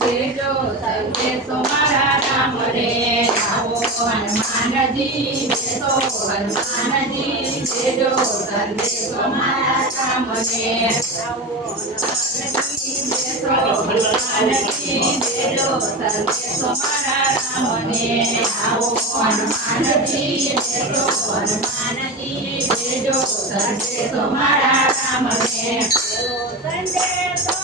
દેજો સંદેશો મારા રામ રે આવો હનુમાનજી દેજો હનુમાનજી દેજો સંદેશો મારા રામ રે આવો હનુમાનજી દેજો હનુમાનજી દેજો સંદેશો મારા રામ રે આવો હનુમાનજી દેજો હનુમાનજી દેજો સંદેશો મારા રામ રે સંદેશો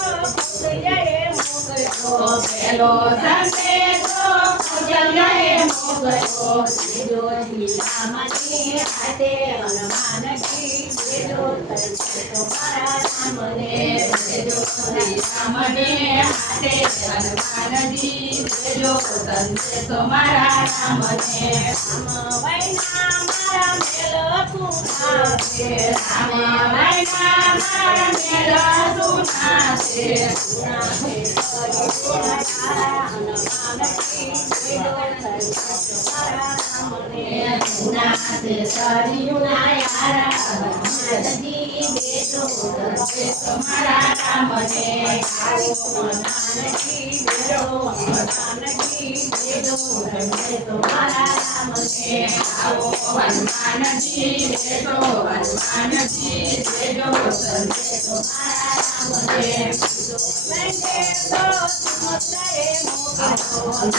પેલો સંદેશો કૌશલ્યાએ મોકલ્યો દેજો શ્રીરામની હાથે હનુમાનજી દેજો સંદેશો મારા રામને દેજો શ્રીરામની હાથે હનુમાનજી દેજો સંદેશો મારા રામને વૈના મારા મેલ સુનાશે રામ વૈના મારા મેલ સુનાશે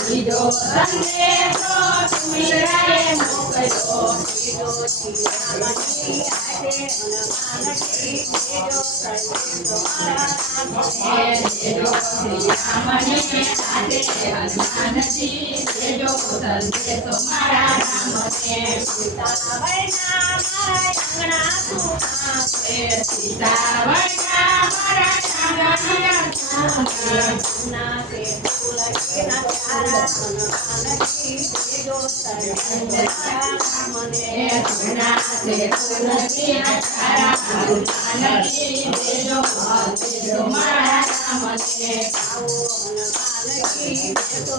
બીજો સંદેશો સુમિત્રાએ મોકલ્યો બીજો શ્રીરામની હાથે હનુમાનજી દેજો સંદેશો મારા રામને દેજો શ્રીરામની હાથે હનુમાનજી દેજો સંદેશો મારા રામને સીતા વૈના મારા આંગણા સુનાશે સીતા વૈના મારા આંગણા સુનાશે તુલસીના પ્યારા હનુમાનજી દેજો સંદેશો મારા રામને સુનાશે તુલસીના પ્યારા હનુમાનજી દેજો સંદેશો મારા રામને આવો હનુમાનજી દેજો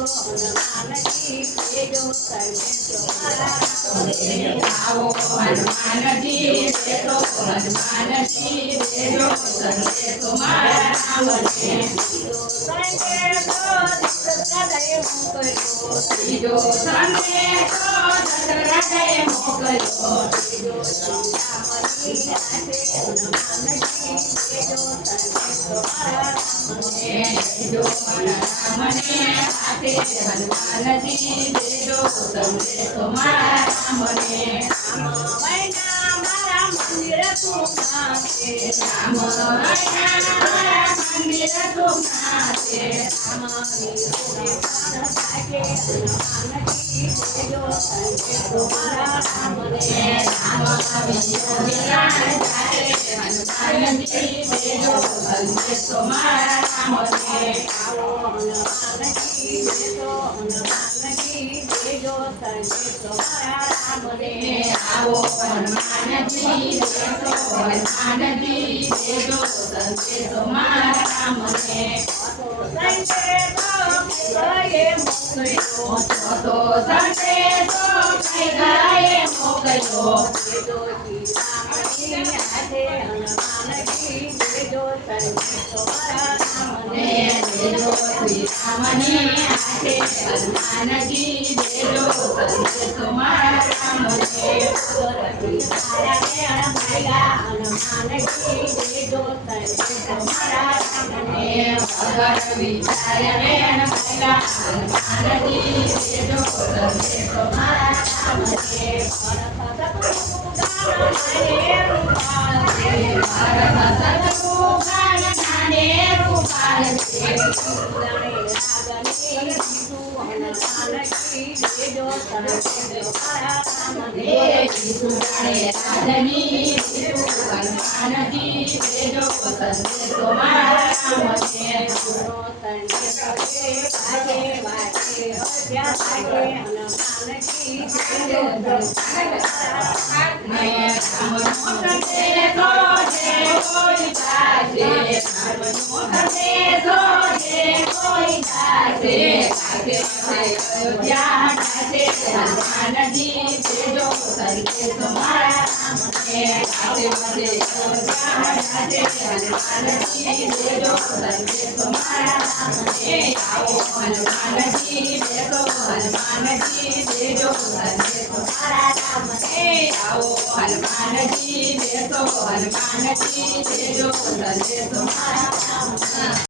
હનુમાનજી દેજો સંદેશો મારા રામને આવો હનુમાનજી દેજો હનુમાનજી દેજો સંદેશો મારા રામને બીજો સંદેશો દશરથે મોકલ્યો બીજો શ્રીરામની હાથે હનુમાનજી દેજો સંદેશો મારા રામને દેજો રામને હાથે હનુમાનજી દેજો સંદેશો મારા રામને વૈના મારા મંદિર સુનાશે રામ વૈના મારા મંદિર સુનાશે રામની હનુમાનજી દેજો સંદેશો મારા રામને રામની હનુમાનજી દેજો સંદેશો મારા રામને આવો હનુમાનજી દેજો હનુમાનજી દેજો સંદેશો મારા રામને આવો હનુમાનજી દેજો હનુમાનજી દેજો સંદેશો મારા રામને તો સંદેશો કઈ ગાયે મોકલ્યો દેજો શ્રીરામની હાથે હનુમાનજી દેજો સંદેશો મારા રામને દેજો શ્રીરામની હાથે હનુમાનજી દેજો સંદેશો મારા રામને હનુમાનજી દેજો સંદેશો મારા રામને અગર વિચાર્યા વેણ ભૈલા હનુમાનજી દેજો સંદેશો મારા રામને હનુમાનજી દેજો સંદેશો મારા રામને આવો હનુમાનજી બેસો હનુમાનજી દેજો સંદેશો મારા રામને આવો હનુમાનજી બેસો હનુમાનજી દેજો સંદેશો મારા રામને